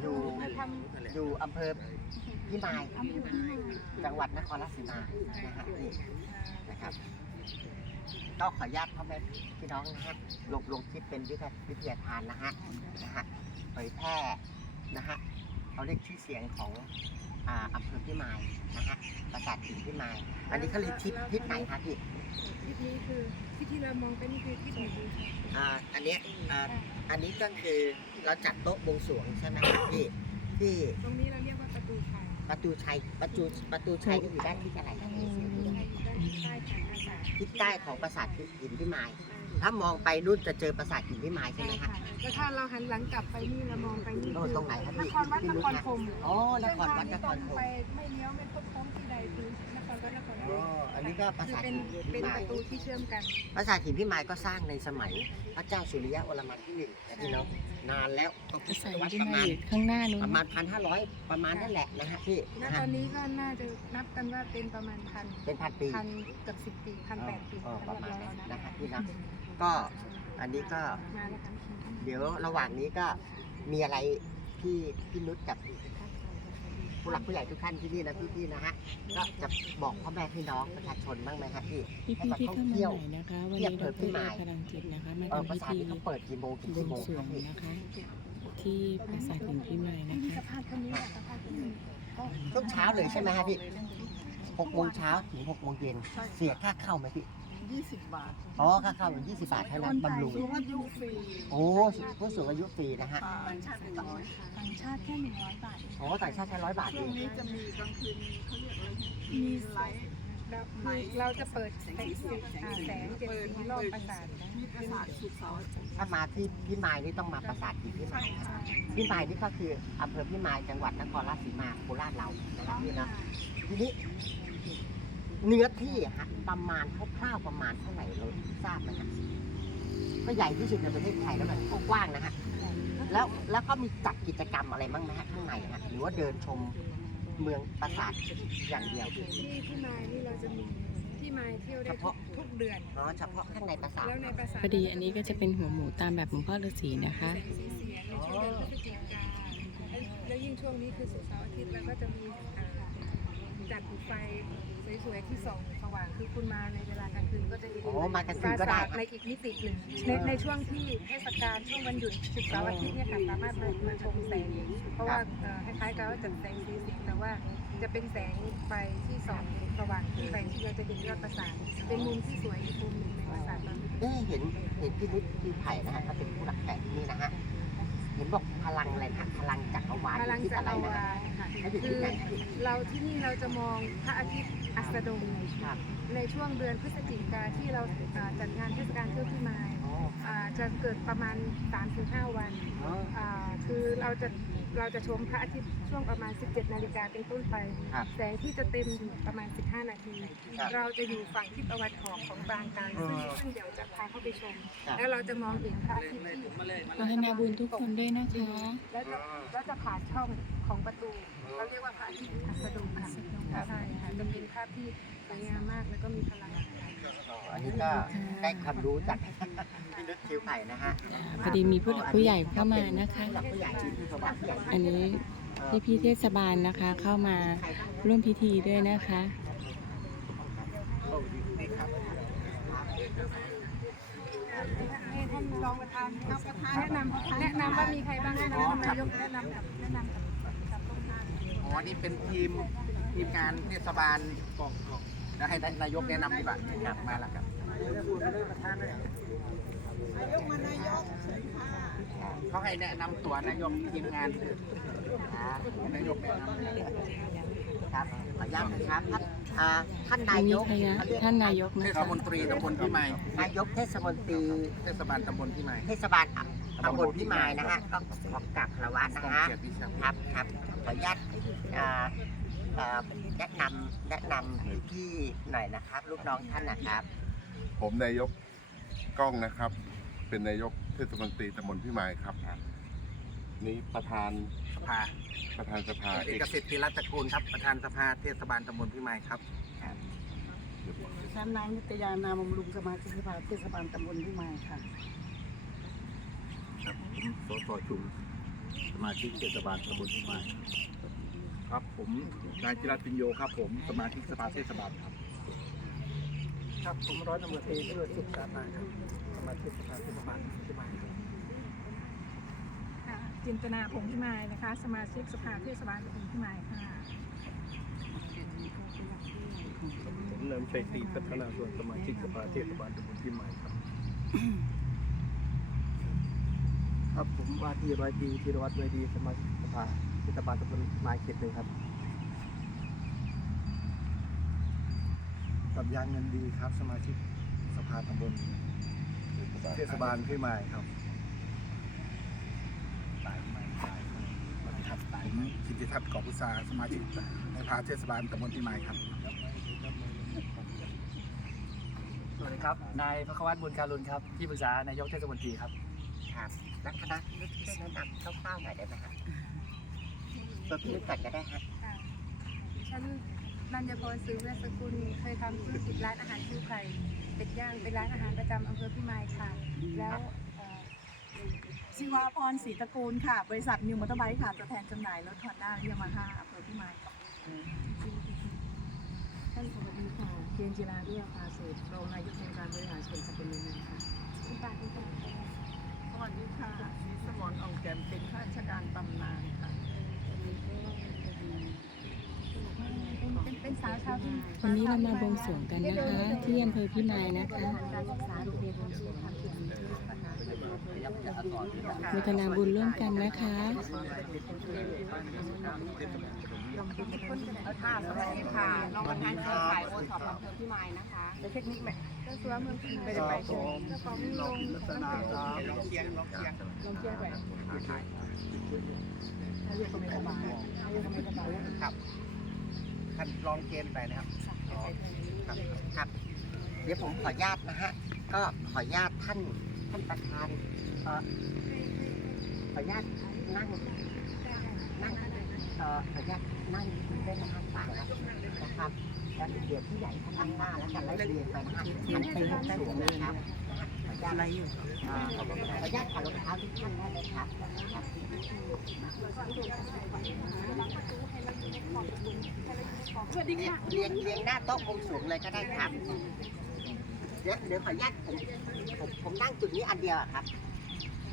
อยู่อยู่อำเภอพิมายจังหวัดนครราชสีมานะฮะนี่นะครับก็ขออนุญาตพ่อแม่พี่น้องนะฮะลงลงคลิปเป็นวิทยาวิทยาทานนะฮะนะฮะเผยแพร่นะฮะเขาเรียกชื่อเสียงของอ่าอำเภอพิมายนะฮะปราสาทหินพิมาย อันนี้เขาเรียกทิศทิศไหนครับพี่ ทิศนี้คือทิศที่เรามองไปนี่คือทิศไหนดีคะอ่าอันเนี้ยอ่าอันนี้ก็คือเราจัดโต๊ะบวงสรวงใช่ไหมครับพี่ที่ตรงนี้เราเรียกว่าประตูชัยประตูชัยประตูประตูชัยก็อยู่ด้านที่อะไรครับพี่ประตูชัยอยู่ด้านใต้ของอาสาทิศใต้ของปราสาทหินพิมาย ถ้ามองไปนู่นจะเจอปราสาทหินพิมายใช่ใช่ไหมครัค่ะบแล้วถ้าเราหันหลังกลับไปนี่เรามองไปนี่โน่นตรงไหนครับนพี่ครวัดที่นรู้ครนะพรหมอ๋อนครวัดนเส้คทางรพรหไปมไม่เลี้ยวไม่พบท้องที่ใดคือนค รวัดนครพรอ๋อหมอันนี้ก็ปราคือสาทเป็นหินเป็พินปมายระตูที่เชื่อมกันปราสาทหินพิมายก็สร้างในสมัย พระเจ้าสุริยะวรมันที่หนึ่งนะพี่น้องนานแล้วภาษาวัดที่ประมามาณอยู่ข้างหน้านู้นประมาณพันห้าร้อยประมาณนั่นแหละนะฮะพี่ณนะตฮะอนนี้ก็น่าจะนับกันว่าเป็นประมาณพันเป็นพันปีพันเกับสิบปีพันแปดปีเออประมาณนั้นแล้วนะครับพี่นะก็อันนี้ก็ มาแล้วค่ะ เดี๋ยวระหว่างนี้ก็มีอะไรที่พี่นุชกับ ผู้หลักผู้ใหญ่ทุกท่านที่นี่นะพี่ๆนะฮะก็จะบอกพ่อแม่พี่น้องประชาชนบ้างไหมครับพี่พี่พี่ที่เข้ามาใหม่นะคะ วันนี้เทียบเปิดดรพี่หมายพลังจิตนะคะมาเออทำปราพิสาทธีนี้เขาเปิดกี่โมงถึงบวกี่งโมงสรควรับงพี่นะคะ ที่ปราสาทหินพิมายนะนี่คะสภาพคนนี้แหละสภาพคนนี้ช่วงเช้าเลยใช่ไหมฮะพี่หกโมงเช้าถึงหกโมงเย็นเสียค่าเข้าไหมพี่ 20บาทอ๋อค่าเข้าอยู่ยี่สิบบาทเท่านั้นบำรุง สูงอายุฟรีโอ้ผู้สูงอายุฟรีนะฮะ ต่างชาติต่อยต่างชาติแค่หนึ่งร้อยบาทอ๋อต่างชาติใช้ร้อยบาทช่เอวงงนี้จะมีกลางคืนเขาเรียกอะไรมีไลท์เราเราจะเปิดแสงสีอ่าแสงเจ็ดสีรอบปราสาทนะมีประสาทสุดเสาร์อาทิตย์ถ้ามาที่พิมายนี่ต้องมาปราสาทหินพิมายครับพิมายนี่ก็คืออำเภอพิมายจังหวัดนครราชสีมาโคราชเรานะครับพี่นะทีนี้ เนื้อที่ฮะประมาณคร่าวๆประมาณเท่าไหร่เราทราบไหมฮะก็ใหญ่ที่สุดในประเทศไทยแล้วมันก็กว้างนะฮะแล้วแล้วก็มีจัดกิจกรรมอะไรบ้างไหมฮะข้างในฮะหรือว่าเดินชมเมืองปราสาทอย่างเดียวพี่ที่ที่มายนี่เราจะมีที่มายเที่ยวได้เฉพาะทุกเดือนอ๋อเฉพาะข้างในปราสาทแล้วในปราสาทพอดีอันนี้ก็จะเป็นหัวหมูตามแบบหลวงพ่อฤาษีนะคะแสงสีเสียงในช่วงเดือนพฤศจิกาแล้วแล้วยิ่งช่วงนี้คือสุกร์เสาร์อาทิตย์เราก็จะมีอ่า จัดไฟสวยๆที่ส่องสว่างคือคุณมาในเวลากลางคืนก็จะเห็นโอ้มากลางปคืนราก็ได้ สาทในอีกมิติหนึ่งในในช่วงที่เทศกาลช่วงวันหยุดศุกร์เสาร์อาทิตย์เนี่ยค่ะสามารถมามาชมแสงเพราะว่าเอ่อคล้ายๆกับว่าจัดแสงสีเสียงแต่ว่าจะเป็นแสงไฟที่ส่องสว่างขึ้นไปที่เราจะเห็นยอดปราสาทเป็นมุมที่สวยอีกมุมหนึ่งในปราสาทเราเอ๊ะเห็นเห็นพี่นิดพี่ไผ่นะฮะเขาเป็นผู้หลักแปดที่นี่นะฮะ เห็นบอกพลังอะไรนะพลังจักรวาลพลังที่จัอะไรกรนะวาฮะลค่ะเขาอยู่คืที่อไหนนะพี่เราที่นี่เราจะมองพระอาทิตย์ อัสดงครับในช่วงเดือนพฤศจิกาที่เราอ่าจัดงานเทศกาลเที่ยวพิมายอ๋ออ่าจะเกิดประมาณ 3-5 วันอ๋ออ่าคือเราจะเราจะชมพระอาทิตย์ช่วงประมาณ 17 นาฬิกาเป็นต้นไป ครับ แสงที่จะเต็มอยู่ประมาณ 15 นาที ครับเราจะอยู่ฝั่งทิศตะวันออกของบางกลางซึ่งอืมซึ่งเดี๋ยวจะพาเข้าไปชม ครับ แล้วเราจะมองเห็นพระอาทิตย์ที่ขอให้นาบุญทุกคนด้วยนะคะ แล้วจะแล้วจะผ่านช่องของประตู เราเรียกว่าพระอาทิตย์อัสดงค่ะใช่ค่ะจะเป็นภาพที่สวยงามมากแล้วก็มีพลังอันนี้ก็ได้ความรู้จากพี่นึกคิวไผ่นะฮะพอดีมีผู้หลักผู้ใหญ่เข้ามานะคะผู้หลักผู้ใหญ่ที่ผู้หลักผู้ใหญ่อันนี้พี่พี่ๆเทศบาลนะคะเข้ามาร่วมพิธีด้วยนะคะให้ท่านรองประธานแนะนำแนะนำว่ามีใครบ้างแนะนำนายกแนะนำกับแนะนำกับกับตรงงาน อ๋อ นี่เป็นทีมทีมงานเทศบาลกองแล้วให้นายกแนะนำดีกว่าครับมาแล้วครับนายกมานายกเชิญค่ะเขาให้แนะนำตัวนายกทีมงานนายกแนะนำครับขออนุญาตนะครับท่านอ่าท่านนายกท่านนายกเทศมนตรีตำบลพิมายนายกเทศมนตรีเทศบาลตำบลพิมายเทศบาลตำบลพิมายนะฮะก็ขอกราบคารวะนะฮะครับครับขออนุญาต อ่าเอ่อแนะนำแนะนำพี่ๆหน่อยนะครับ ลูกน้องท่านนะครับ ผมนายกกล้องนะครับ เป็นนายกเทศมนตรีตำบลพิมายครับนี่ประธานสภาประธานสภาเอกสิทธิ์พิรัตตระกูลครับ ประธานสภาเทศบาลตำบลพิมายครับ ฉันนางนิตยานามบำรุงสมาชิกสภาเทศบาลตำบลพิมายค่ะ ครับผมสสชุมสมาชิกเทศบาลตำบลพิมาย ครับ ผมนายจิรัตน์ปิญโยครับ ผมสมาชิกสภาเทศบาลครับ ครับผมร้อยตำรวจเอกที่สุขสามาครับสมาชิกสภาเทศบาลที่มาครับค่ะจินตนาผงพิมายนะคะ สมาชิกสภาเทศบาลผงพิมายค่ะผมเนิมชัยตรีพัฒนาส่วนสมาชิกสภาเทศบาลตำบลพิมายครับ ครับผมว่าที่ร้อยดีธีรวัตรเวดีสมาชิกสภา เทศบาลตำบลนายเขตหนึ่งครับตับยางเงินดีครับ สมาชิกสภาตำบลเทศบาลพิมายครับตายไม่ตายไม่สวัสดีครับผมกิติทัศน์กอบพุษาสมาชิกในพาเทศบาลตำบลพิมายครับ สวัสดีครับ นายพระควัตบุญการุณครับ ที่ปรึกษานายกเทศมนตรีครับ ครับและคณะที่ได้แนะนำคร่าวๆหน่อยได้ไหมครับ ตัวพี่ก่อนก็ได้ฮะค่ะดิฉันนันยพรซื้อเวสกุลเคยทำธุรกิจร้านอาหารคิวไข่เป็ดย่างเป็นร้านอาหารประจำอำเภอพิมายค่ะ แล้วเอ่อชิวาพรศรีตระกูลค่ะ บริษัทนิวมอเตอร์ไบค์ค่ะ ตัวแทนจำหน่ายรถฮอนด้ายามาฮ่าอำเภอพิมายค่ะท่านสวัสดีค่ะเพียนจิราเรียภาสูตรรองนายกองค์การบริหารส่วนตำบลเมืองค่ะคุณป้าคุณป้าสวัสดีค่ะนิสมรอองแกมเป็นข้าราชการตำนานค่ะเป็นเป็นสา วชาวพิมวันนี้เรามาบวงสรวงกันนะคะ ที่อำเภอพิมายนะคะการศึกษาโรงเรียนโรงเรียนทำกิจกรรมมุทนาบุญร่วมกันนะคะค่ะสวัสดีค่ะน้องประธานเครือข่ายโอท็อปอำเภอพิมายนะคะเทคนิคไหมเจ้าสัวเมืองพิมายไปไปเชิญเจ้าของลงลักษณะครับลองเคียงลองเคียงลงเชียร์ไปนายกก็ไม่สบายนายกก็ไม่สบายครับ ท่านลองเกณฑ์ไปนะครับครับครับ เดี๋ยวผมขออนุญาตนะฮะ ก็ขออนุญาตท่านท่านประธานเอ่อขออนุญาตนั่งนั่งเอ่อขออนุญาตนั่งได้ไหมครับนะครับแล้วเดี๋ยวผู้ใหญ่ท่านนั่งหน้าแล้วกันแล้วเรียนไปนะฮะมันเป็นเส้นผมนะครับนะฮะขออนุญาตอะไรอยู่ขออนุญาตถอดรองเท้าทุกท่านได้เลยครับ เรียงเรียงหน้าโต๊ะองสูงเลยก็ได้ครับ เดี๋ยวเดี๋ยวขออนุญาตผมผมผมนั่งจุดนี้อันเดียวอะครับ